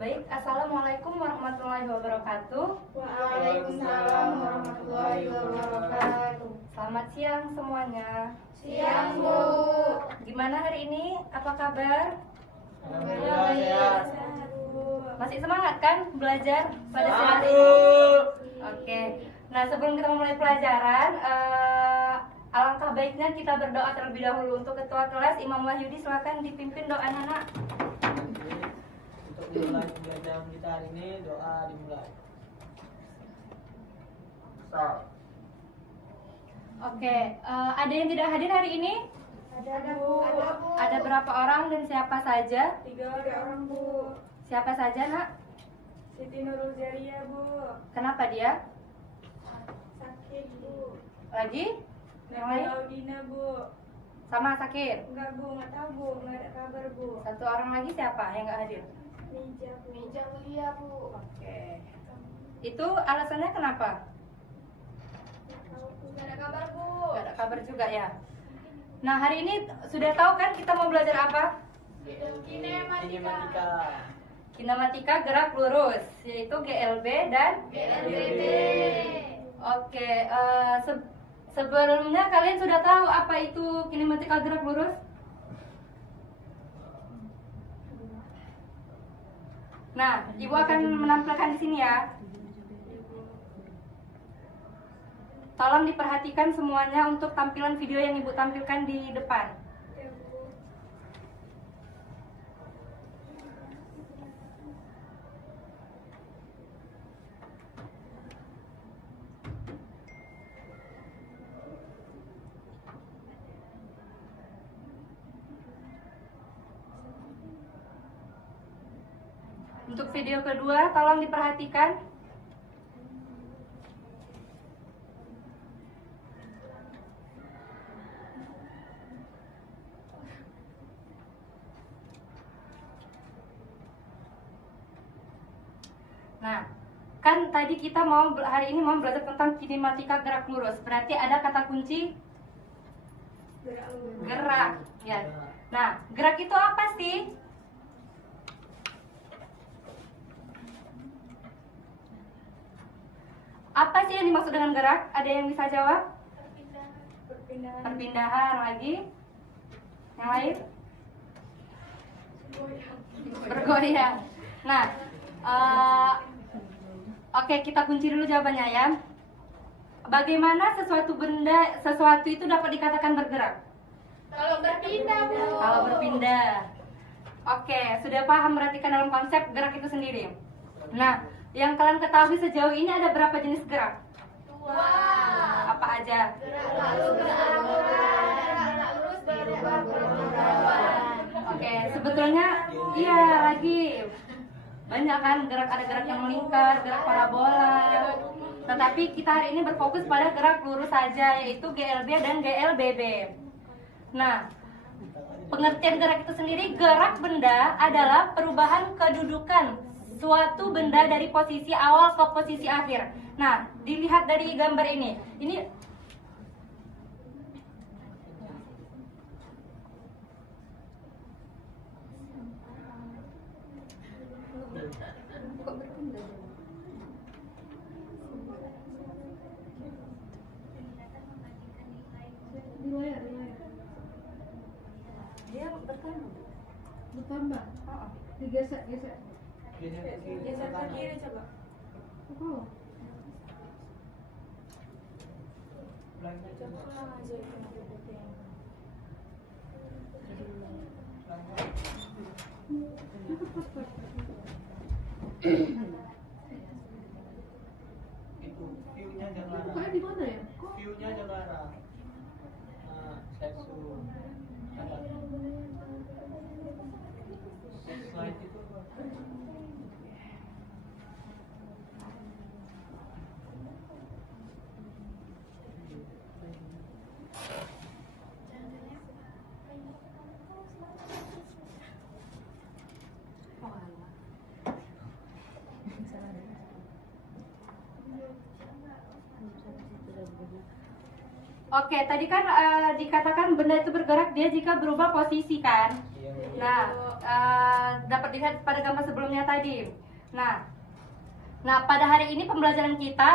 Baik, Assalamualaikum warahmatullahi wabarakatuh. Waalaikumsalam warahmatullahi wabarakatuh. Selamat siang semuanya. Siang, Bu. Gimana hari ini? Apa kabar? Alhamdulillah sehat, Bu. Masih semangat kan belajar pada siang ini? Oke. Nah, sebelum kita memulai pelajaran, alangkah baiknya kita berdoa terlebih dahulu. Untuk ketua kelas Imam Wahyudi, silakan dipimpin doa anak. Untuk dimulai pembelajaran kita hari ini, doa dimulai. Oke, ada yang tidak hadir hari ini? Ada, Bu. Ada berapa orang dan siapa saja? 3 orang, Bu. Siapa saja, Nak? Siti Nurul Jaria, Bu. Kenapa dia? Sakit, Bu. Lagi? Yang lain? Laudina, Bu. Sama sakit? Enggak, Bu. Enggak tahu, Bu. Enggak ada kabar, Bu. Satu orang lagi siapa yang nggak hadir? Mija, Bu. Mija Mulia, Bu. Oke. Itu alasannya kenapa? Enggak ada kabar, Bu. Nggak ada kabar juga ya. Nah, hari ini sudah tahu kan kita mau belajar apa? Kinematika. Kinematika gerak lurus, yaitu GLB dan GLBB. Oke, sebelumnya kalian sudah tahu apa itu kinematika gerak lurus? Nah, Ibu akan menampilkan di sini ya. Tolong diperhatikan semuanya untuk tampilan video yang Ibu tampilkan di depan. Ya, Bu. Untuk video kedua, tolong diperhatikan. Nah, kan tadi kita hari ini mau belajar tentang kinematika gerak lurus. Berarti ada kata kunci Gerak lurus. gerak, ya. Nah, gerak itu apa sih? Apa sih yang dimaksud dengan gerak? Ada yang bisa jawab? Perpindahan. Perpindahan lagi. Yang lain? Bergoyang. Nah, oke, kita kunci dulu jawabannya ya. Bagaimana sesuatu itu dapat dikatakan bergerak? Kalau berpindah, Bu. Kalau berpindah. Oke, sudah paham berarti kan dalam konsep gerak itu sendiri. Nah, yang kalian ketahui sejauh ini ada berapa jenis gerak? Wah. Apa aja? Gerak lalu berarah. Gerak lurus berubah berubah. Oke, sebetulnya iya lagi banyak kan ada gerak yang melingkar, gerak parabola. Tetapi kita hari ini berfokus pada gerak lurus saja, yaitu GLB dan GLBB. Nah, pengertian gerak itu sendiri, gerak benda adalah perubahan kedudukan suatu benda dari posisi awal ke posisi akhir. Nah, dilihat dari gambar ini. Ini kok berpindah? Di layar. Dia bertambah. Bertambah. Oh. Digesek. Geser ke kiri coba. Oh. Ulang aja itu. Itu view-nya jangan Bukanya di mana ya? Kok view-nya jangan nah, seksu ada slide itu apa? Oke, tadi kan dikatakan benda itu bergerak dia jika berubah posisi kan. Iya. Nah, dapat dilihat pada gambar sebelumnya tadi. Nah, pada hari ini pembelajaran kita,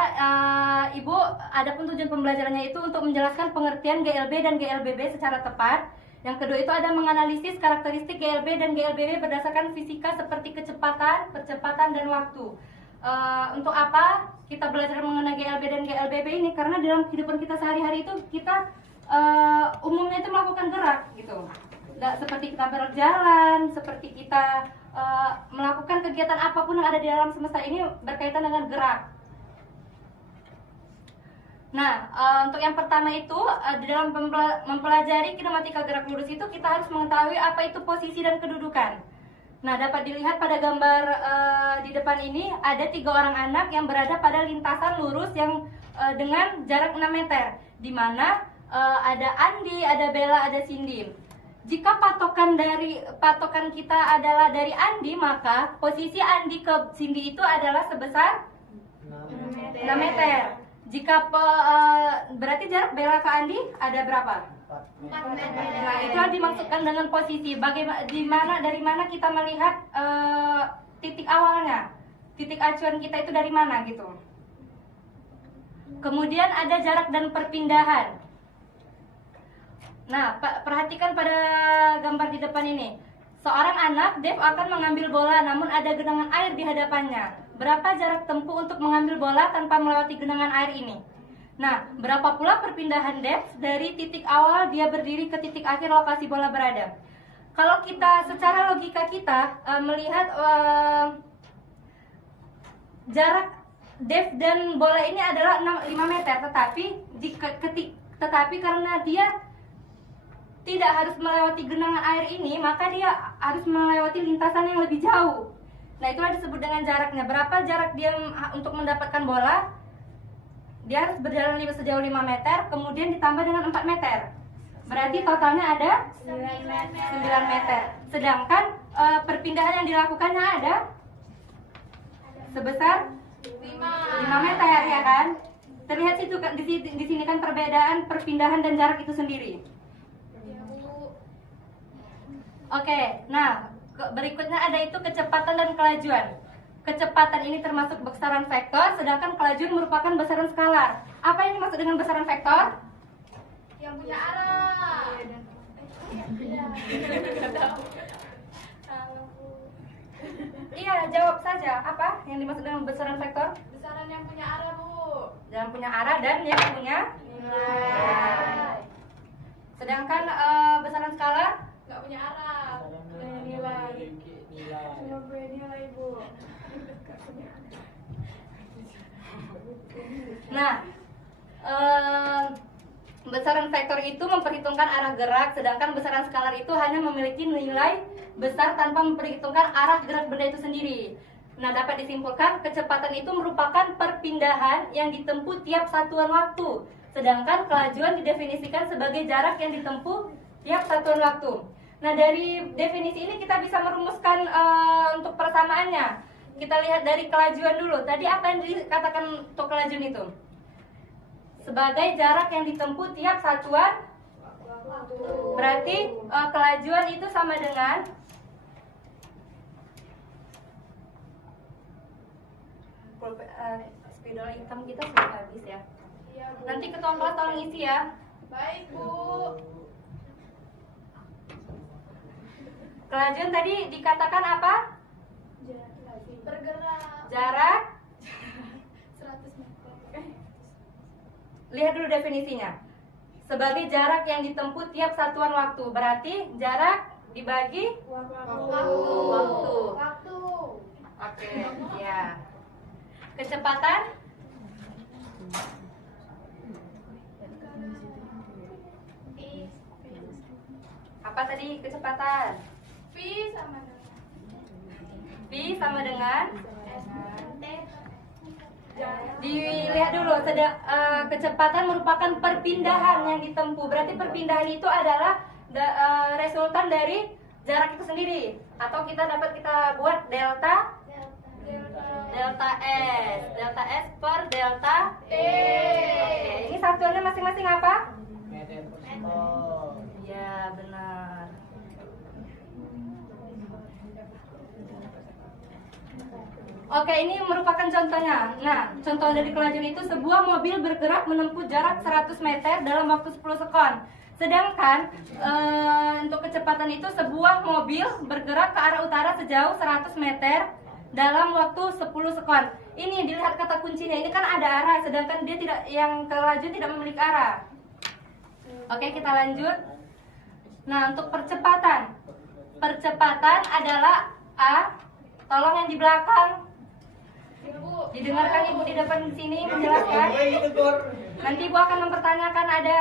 Ibu, adapun tujuan pembelajarannya itu untuk menjelaskan pengertian GLB dan GLBB secara tepat. Yang kedua itu ada menganalisis karakteristik GLB dan GLBB berdasarkan fisika seperti kecepatan, percepatan, dan waktu. Untuk apa kita belajar mengenai GLB dan GLBB ini? Karena dalam kehidupan kita sehari-hari itu kita umumnya itu melakukan gerak gitu. Seperti kita berjalan, seperti kita melakukan kegiatan apapun yang ada di alam semesta ini berkaitan dengan gerak. Nah, untuk yang pertama itu di dalam mempelajari kinematika gerak lurus itu kita harus mengetahui apa itu posisi dan kedudukan. Nah, dapat dilihat pada gambar di depan ini ada 3 orang anak yang berada pada lintasan lurus yang dengan jarak 6 meter, di mana ada Andi, ada Bella, ada Cindy. Jika patokan kita adalah dari Andi, maka posisi Andi ke Cindy itu adalah sebesar 6 meter. Jika berarti jarak Bella ke Andi ada berapa? 4 meter. Nah, itu yang dimaksudkan dengan posisi. Dari mana kita melihat titik awalnya, titik acuan kita itu dari mana gitu. Kemudian ada jarak dan perpindahan. Nah, perhatikan pada gambar di depan ini. Seorang anak, Dev, akan mengambil bola namun ada genangan air di hadapannya. Berapa jarak tempuh untuk mengambil bola tanpa melewati genangan air ini? Nah, berapa pula perpindahan Dev dari titik awal dia berdiri ke titik akhir lokasi bola berada? Kalau kita secara logika kita melihat jarak Dev dan bola ini adalah 5 meter, tetapi karena dia tidak harus melewati genangan air ini, maka dia harus melewati lintasan yang lebih jauh. Nah, itulah disebut dengan jaraknya. Berapa jarak dia untuk mendapatkan bola? Dia harus berjalan sejauh 5 meter, kemudian ditambah dengan 4 meter. Berarti totalnya ada 9 meter. 9 meter. Sedangkan perpindahan yang dilakukannya ada sebesar 5 meter, ya kan? Terlihat di sini kan perbedaan perpindahan dan jarak itu sendiri. Oke, nah berikutnya ada itu kecepatan dan kelajuan. Kecepatan ini termasuk besaran vektor, sedangkan kelajuan merupakan besaran skalar. Apa yang dimaksud dengan besaran vektor? Yang punya arah. Iya, jawab saja. Apa yang dimaksud dengan besaran vektor? Besaran yang punya arah, Bu. Yang punya arah dan yang punya Nilai. Sedangkan besaran skalar Nggak punya arah. Punya nilai. Nggak punya nilai, Bu. Nah, besaran vektor itu memperhitungkan arah gerak, sedangkan besaran skalar itu hanya memiliki nilai besar tanpa memperhitungkan arah gerak benda itu sendiri. Nah, dapat disimpulkan kecepatan itu merupakan perpindahan yang ditempuh tiap satuan waktu, sedangkan kelajuan didefinisikan sebagai jarak yang ditempuh tiap satuan waktu. Nah, dari definisi ini kita bisa merumuskan untuk persamaannya. Kita lihat dari kelajuan dulu. Tadi apa yang dikatakan untuk kelajuan itu? Sebagai jarak yang ditempuh tiap satuan Waktu. berarti kelajuan itu sama dengan spidol hitam kita sudah habis ya. Iya, Bu. Nanti ketua kelas tolong isi ya. Baik, Bu. Kelajuan tadi dikatakan apa? Bergerak Jarak. 100 meter. Lihat dulu definisinya. Sebagai jarak yang ditempuh tiap satuan waktu. Berarti jarak dibagi Waktu. Waktu. Oke, ya. Kecepatan apa tadi kecepatan? V sama dengan V sama dengan T. dilihat dulu kecepatan merupakan perpindahan yang ditempuh. Berarti perpindahan itu adalah resultan dari jarak itu sendiri, atau kita buat delta S per delta T. Oke, ini satuannya masing-masing apa? Meter per sekon. Ya, benar. Oke, ini merupakan contohnya. Nah, contoh dari kelajuan itu sebuah mobil bergerak menempuh jarak 100 meter dalam waktu 10 sekon. Sedangkan untuk kecepatan itu sebuah mobil bergerak ke arah utara sejauh 100 meter dalam waktu 10 sekon. Ini dilihat kata kuncinya, ini kan ada arah, sedangkan dia tidak, yang kelajuan tidak memiliki arah. Oke, kita lanjut. Nah, untuk percepatan. Percepatan adalah A. Tolong yang di belakang. Ibu. Didengarkan Ibu di depan sini menjelaskan. Nanti Ibu akan mempertanyakan, ada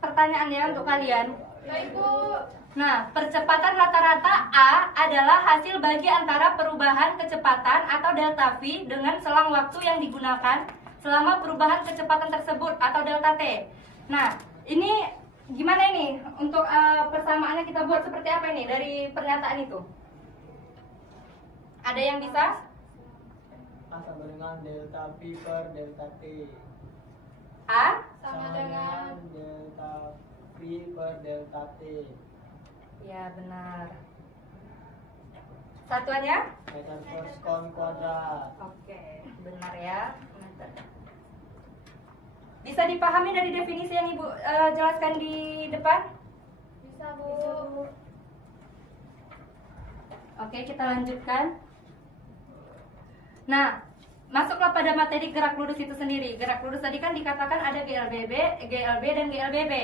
pertanyaan ya untuk kalian. Nah, Ibu. Nah, percepatan rata-rata A adalah hasil bagi antara perubahan kecepatan atau delta V dengan selang waktu yang digunakan selama perubahan kecepatan tersebut atau delta T. Nah, ini gimana ini? Untuk persamaannya kita buat seperti apa ini dari pernyataan itu? Ada yang bisa? Sama dengan delta V per delta T. A? Sama dengan delta V per delta T. Ya, benar. Satuannya? Meter per sekon kuadrat. Oke, benar ya. Meter. Bisa dipahami dari definisi yang Ibu jelaskan di depan? bisa, Bu. Oke, kita lanjutkan. Nah, masuklah pada materi gerak lurus itu sendiri. Gerak lurus tadi kan dikatakan ada GLBB, GLB, dan GLBB.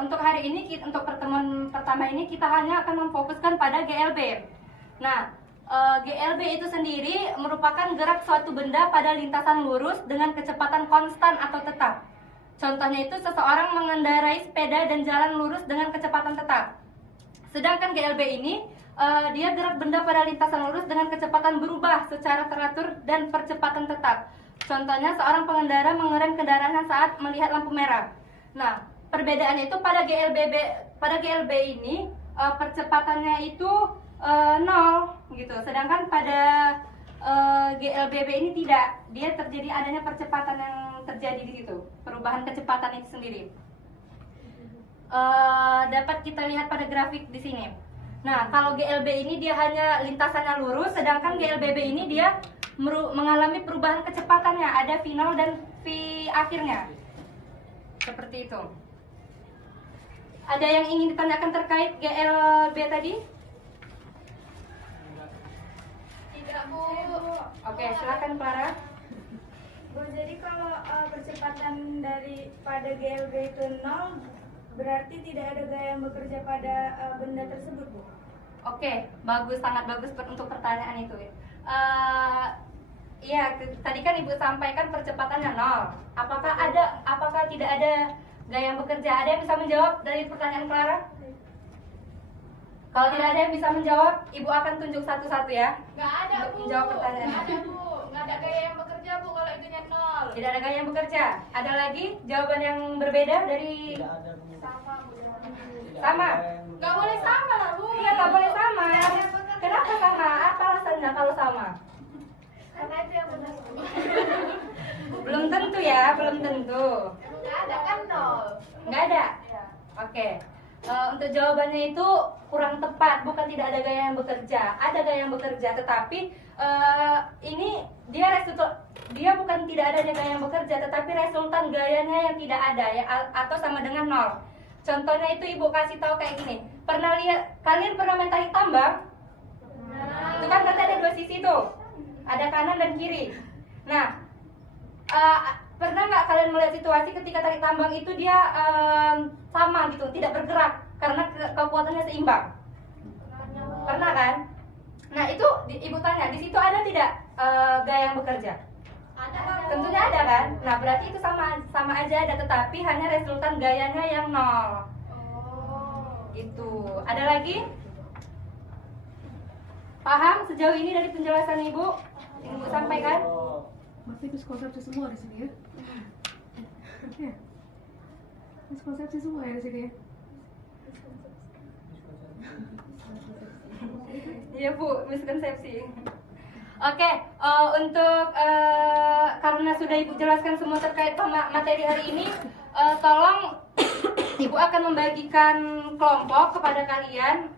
Untuk hari ini, untuk pertemuan pertama ini kita hanya akan memfokuskan pada GLB. Nah, GLB itu sendiri merupakan gerak suatu benda pada lintasan lurus dengan kecepatan konstan atau tetap. Contohnya itu seseorang mengendarai sepeda dan jalan lurus dengan kecepatan tetap. Sedangkan GLB ini dia gerak benda pada lintasan lurus dengan kecepatan berubah secara teratur dan percepatan tetap. Contohnya seorang pengendara mengerem kendaraannya saat melihat lampu merah. Nah, perbedaan itu pada GLB ini percepatannya itu 0 gitu. Sedangkan pada GLBB ini tidak. Dia terjadi adanya percepatan yang terjadi di situ. Perubahan kecepatan itu sendiri. Dapat kita lihat pada grafik di sini. Nah, kalau GLB ini dia hanya lintasannya lurus, sedangkan GLBB ini dia mengalami perubahan kecepatannya, ada V0 dan V akhirnya. Seperti itu. Ada yang ingin ditanyakan terkait GLB tadi? Tidak, Bu. Oke, silakan Clara. Bu, jadi kalau percepatan pada GLB itu 0, berarti tidak ada gaya yang bekerja pada benda tersebut, Bu? Oke, bagus, sangat bagus untuk pertanyaan itu. Iya, tadi kan Ibu sampaikan percepatannya 0. Apakah tidak ada gaya yang bekerja? Ada yang bisa menjawab dari pertanyaan Clara? Kalau tidak ada yang bisa menjawab, Ibu akan tunjuk satu-satu ya. Nggak ada, Untuk Bu. menjawab pertanyaan. Nggak ada, Bu. Nggak ada gaya yang bekerja, Bu, kalau itunya 0. Tidak ada gaya yang bekerja. Ada lagi jawaban yang berbeda dari Tidak ada Bu. Sama, Bu. Tidak Sama. ada yang Nggak boleh sama lah, Bu. Iya, nggak boleh sama. Kenapa sama? Apa alasannya kalau sama? Karena itu yang benar, Bu. Belum tentu ya, belum tentu. Nggak ada kan 0. Nggak ada. Iya. Oke. Untuk jawabannya itu kurang tepat, bukan tidak ada gaya yang bekerja. Ada gaya yang bekerja, tetapi ini dia bukan tidak adanya gaya yang bekerja, tetapi resultan gayanya yang tidak ada ya, atau sama dengan 0. Contohnya itu Ibu kasih tahu kayak gini. Kalian pernah main tarik tambang? Itu kan nanti ada dua sisi tuh, ada kanan dan kiri. Nah, pernah nggak kalian melihat situasi ketika tarik tambang itu dia sama gitu, tidak bergerak karena kekuatannya seimbang? Pernah kan? Nah, itu Ibu tanya, di situ ada tidak gaya yang bekerja? Ada. Tentunya ada kan? Nah, berarti itu sama aja ada, tetapi hanya resultan gayanya yang 0. Oh. Gitu. Ada lagi? Paham sejauh ini dari penjelasan Ibu yang Ibu sampaikan? Masih miskonsepsi semua di sini ya? Ya. Miskonsepsi semua ya di sini ya? Iya Bu, miskonsepsi. Oke, untuk karena sudah Ibu jelaskan semua terkait materi hari ini, tolong Ibu akan membagikan kelompok kepada kalian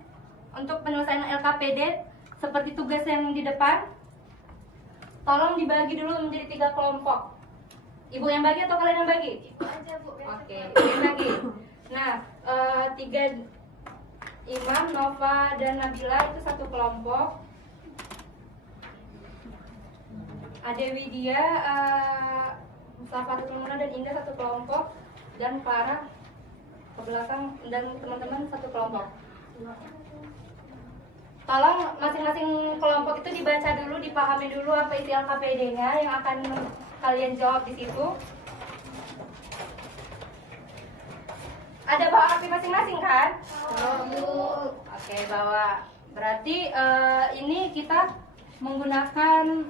untuk penyelesaian LKPD seperti tugas yang di depan. tolong dibagi dulu menjadi 3 kelompok. Ibu yang bagi atau kalian yang bagi? Ibu aja Bu. Oke, ibu yang bagi. Nah, 3 Imam, Nova, dan Nabila itu 1 kelompok. Ade Widya, Safatul Muna dan Indah 1 kelompok, dan Clara ke belakang dan teman-teman 1 kelompok. Tolong masing-masing kelompok itu dibaca dulu, dipahami dulu apa isi LKPD-nya yang akan kalian jawab di situ. Ada bawa api masing-masing kan? Oke, bawa. Berarti ini kita menggunakan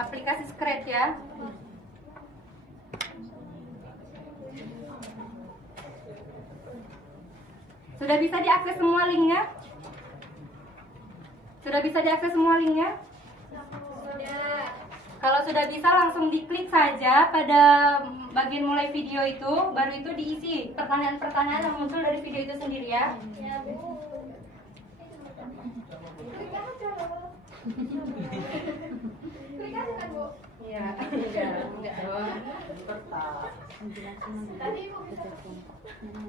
aplikasi Scratch ya. Sudah bisa diakses semua linknya? Sudah bisa diakses semua linknya? Kalau sudah bisa langsung diklik saja pada bagian mulai video itu, baru itu diisi pertanyaan-pertanyaan yang muncul dari video itu sendiri ya. Ya Bu. Klik aja kan Bu. Iya, enggak dong. Tadi Ibu bisa.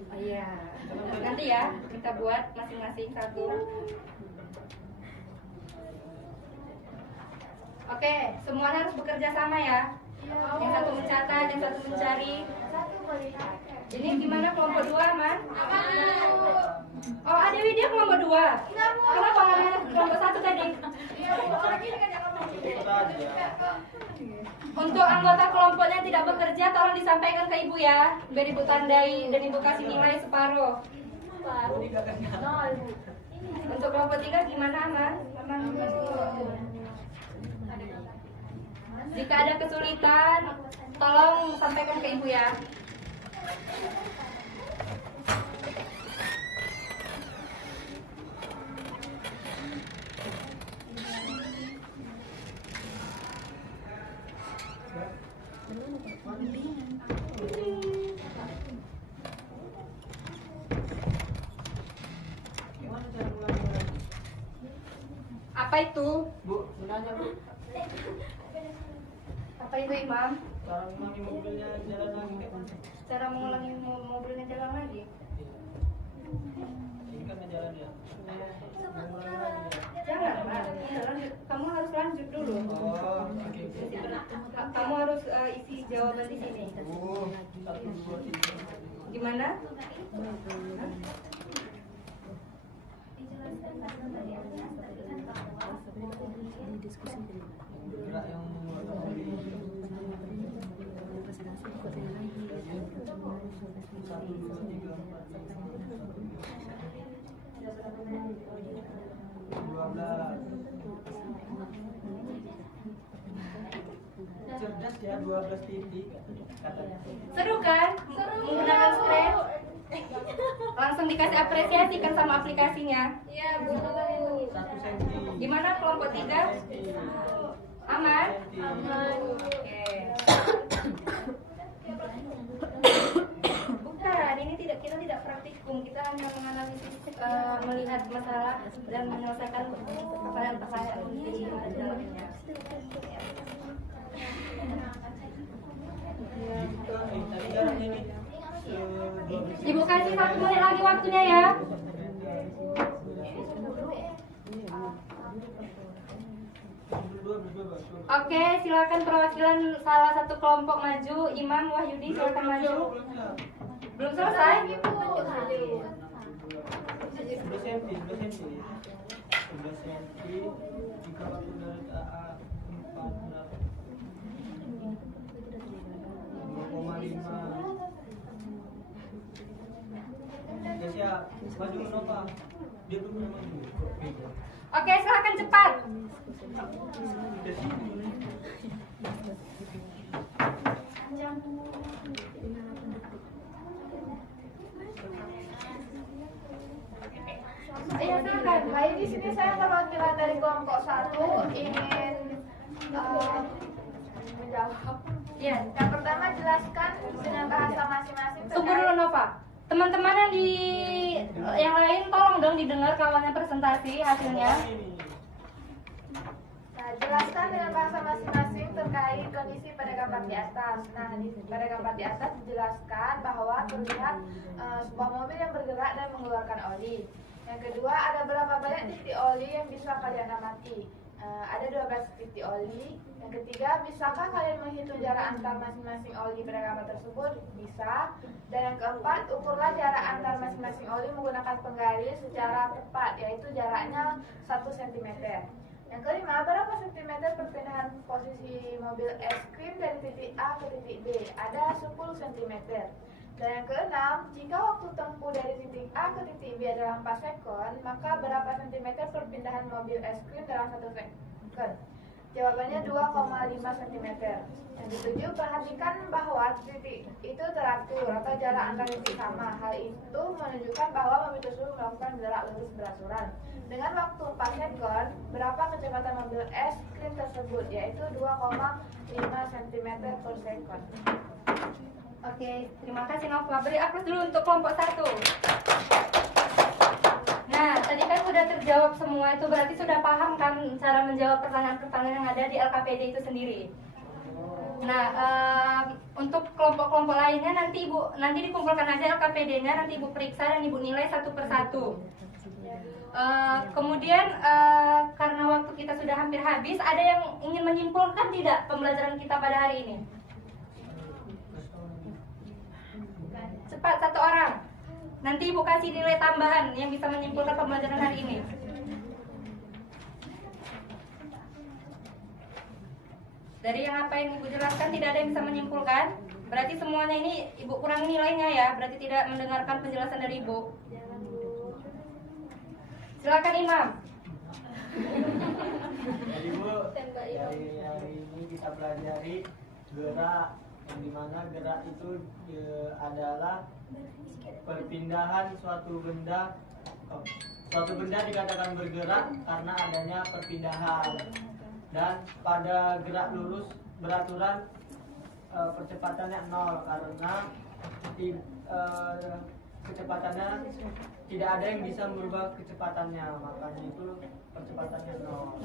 Oh iya, nanti ya kita buat masing-masing 1. Oke, semuanya harus bekerja sama ya. Yang 1 mencatat, yang 1 mencari. Satu melihat. Ini gimana kelompok 2, Man? Aman. Oh, ada Widya kelompok 2. Kenapa nggak kelompok 1 tadi? Untuk anggota kelompoknya tidak bekerja, tolong disampaikan ke ibu ya, biar ibu tandai dan ibu kasih nilai separuh. Untuk kelompok 3 gimana, Aman? Aman. Jika ada kesulitan, tolong sampaikan ke ibu ya. Apa itu? Bu, menanya Bu. Apa itu, Imam? Cara mengulangi mobilnya jalan lagi. Cara mengulangi mobilnya jalan lagi? Ini kan jalan ya. Mengulangi lagi ya. Jangan, Mbak. Iya, lanjut. Kamu harus lanjut dulu. Oh, oke. Kamu harus isi jawaban di sini. Oh, 1, 2, 3. Gimana? Gerak yang mengeluarkan mobil. 1, 2, 3, 4, 12. Cerdas ya, 12 titik katanya. Seru kan? Menggunakan Scratch. Langsung dikasih apresiasi kan sama aplikasinya. Iya Bu. 1 senti. Gimana kelompok 3? Aman? Aman. Oke. Bukan, ini kita tidak praktikum, kita hanya menganalisis, melihat masalah dan menyelesaikan pertanyaan-pertanyaan di dalamnya. Tadi jaraknya ini Ibu kasih 1 menit lagi waktunya ya. Oke, silakan perwakilan salah satu kelompok maju. Imam, Wahyudi, silakan maju. Belum selesai? 12 senti. 12 senti. Jika waktu dari AA 4, 2,5. Ya siap, maju Nova. Dia belum pernah maju. Oke, silakan cepat. Di sini. Iya silakan. Baik, di sini saya perwakilan dari kelompok 1 ingin menjawab. Ya, Yang pertama jelaskan dengan bahasa masing-masing. tunggu dulu Nova. Teman-teman yang lain tolong dong didengar kawannya presentasi hasilnya. Nah, jelaskan dengan gambar di atas. Nah, pada gambar di atas dijelaskan bahwa terlihat sebuah mobil yang bergerak dan mengeluarkan oli. Yang kedua, ada berapa banyak titik oli yang bisa kalian amati? Ada 12 titik oli. Yang ketiga, bisakah kalian menghitung jarak antar masing-masing oli pada gambar tersebut? Bisa. Dan yang keempat, ukurlah jarak antar masing-masing oli menggunakan penggaris secara tepat, yaitu jaraknya 1 cm. Yang kelima, berapa sentimeter perpindahan posisi mobil es krim dari titik A ke titik B? Ada 10 cm. Dan yang keenam, jika waktu tempuh dari titik A ke titik B adalah 4 sekon, maka berapa sentimeter perpindahan mobil es krim dalam 1 sekon? Jawabannya 2,5 cm. Yang ketujuh, perhatikan bahwa titik itu teratur atau jarak antar titik sama. Hal itu menunjukkan bahwa mobil tersebut melakukan gerak lurus beraturan. Dengan waktu 4 sekon, berapa kecepatan mobil es krim tersebut? Yaitu 2,5 cm per sekon. Oke, terima kasih Nova. Beri aplaus dulu untuk kelompok 1. Nah, tadi kan sudah terjawab semua, itu berarti sudah paham kan cara menjawab pertanyaan-pertanyaan yang ada di LKPD itu sendiri. Nah, untuk kelompok-kelompok lainnya nanti dikumpulkan aja LKPD-nya, nanti Ibu periksa dan Ibu nilai satu persatu. Kemudian karena waktu kita sudah hampir habis, ada yang ingin menyimpulkan tidak pembelajaran kita pada hari ini? Cepat, satu orang. Nanti Ibu kasih nilai tambahan yang bisa menyimpulkan pembelajaran hari ini. Dari yang apa yang Ibu jelaskan tidak ada yang bisa menyimpulkan. Berarti semuanya ini Ibu kurangi nilainya ya. Berarti tidak mendengarkan penjelasan dari Ibu. Silakan Imam. Jadi Bu, dari hari ini kita pelajari gerak, yang dimana gerak itu adalah perpindahan suatu benda. Suatu benda dikatakan bergerak karena adanya perpindahan. Dan pada gerak lurus beraturan percepatannya 0 karena kecepatannya tidak ada yang bisa merubah kecepatannya, makanya itu percepatannya 0.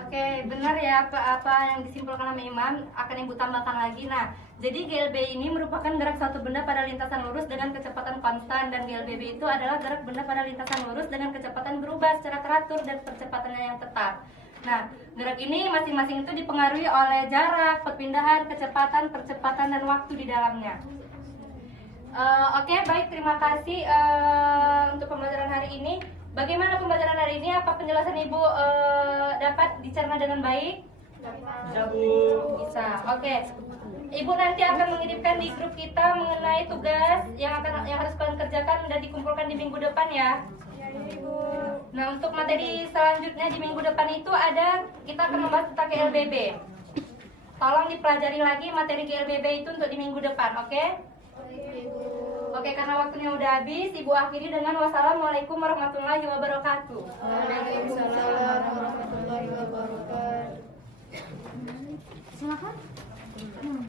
Oke, benar ya apa yang disimpulkan oleh Imam, akan Ibu tambahkan lagi. Nah, jadi GLB ini merupakan gerak suatu benda pada lintasan lurus dengan kecepatan konstan, dan GLBB itu adalah gerak benda pada lintasan lurus dengan kecepatan berubah secara teratur dan percepatannya yang tetap. Nah, gerak ini masing-masing itu dipengaruhi oleh jarak, perpindahan, kecepatan, percepatan, dan waktu di dalamnya. Oke, baik, terima kasih untuk pembelajaran hari ini. Bagaimana pembelajaran hari ini? Apa penjelasan Ibu dapat dicerna dengan baik? Bisa Bu. Bisa. Oke. Ibu nanti akan mengirimkan di grup kita mengenai tugas yang harus kalian kerjakan dan dikumpulkan di minggu depan ya. Ya, Ibu. Nah, untuk materi selanjutnya di minggu depan itu kita akan membahas tentang GLBB. Tolong dipelajari lagi materi GLBB itu untuk di minggu depan, oke? Oke, karena waktunya udah habis, Ibu akhiri dengan wassalamualaikum warahmatullahi wabarakatuh. Waalaikumsalam warahmatullahi wabarakatuh. Silakan.